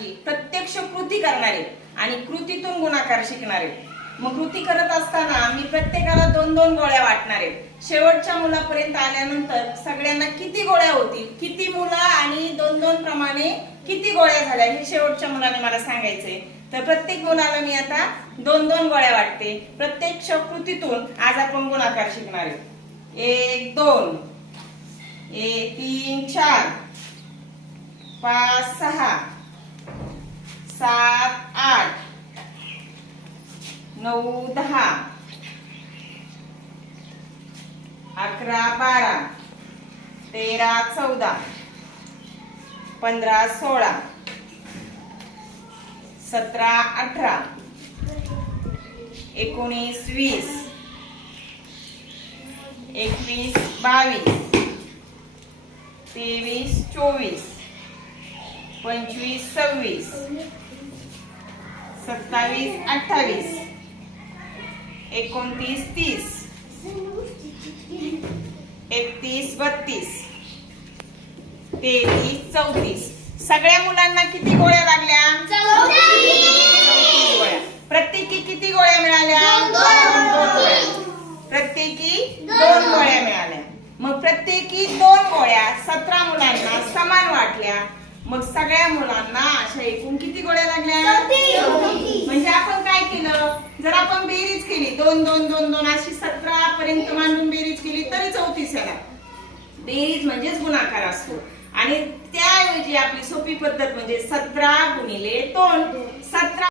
क्लासची प्रत्यक्ष कृती करणारे आणि कृतीतून गुणाकार शिकणारे. मग कृती करत असताना मी प्रत्येकाला दोन दोन गोळ्या वाटणार. आहे शेवटच्या मुलापर्यंत आल्यानंतर सगळ्यांना किती गोळ्या होतील किती मुलं आणि दोन दोन प्रमाणे किती गोळ्या झाल्या हे शेवटच्या मुलाने मला सांगायचंय. तर प्रत्येक मुलाला मी आता दोन दोन गोळ्या वाटते. प्रत्यक्ष कृतीतून आज आपण गुणाकार शिकणार आहे. एक दोन. एक तीन चार. पाच सहा. सात आठ. नऊ दहा. अकरा बारा. तेरा चौदा. पंधरा सोळा. सतरा अठरा. एकोणीस वीस. एकवीस बावीस. तेवीस चोवीस. पंचवीस सव्वीस. सत्तावीस अठ्ठावीस. एकोणतीस तीस. एकतीस बत्तीस. तेवीस चौतीस. सगळ्या मुलांना किती गोळ्या लागल्या? चौतीस गोळ्या. प्रत्येकी किती गोळ्या मिळाल्या? दोन गोळ्या. प्रत्येकी दोन गोळ्या मिळाल्या. मग प्रत्येकी दोन गोळ्या सतरा मुलांना समान वाटल्या. मग सगळ्या मुलांना अशा एकूण किती गोळ्या लागल्या म्हणजे आपण काय केलं जर आपण बेरीज केली दोन दोन दोन दोन अशी सतरा पर्यंत मांडून बेरीज केली तरी चौतीस येणार बेरीज म्हणजेच गुणाकार असतो. आणि त्याऐवजी आपली सोपी पद्धत म्हणजे सतरा गुणिले दोन. सतरा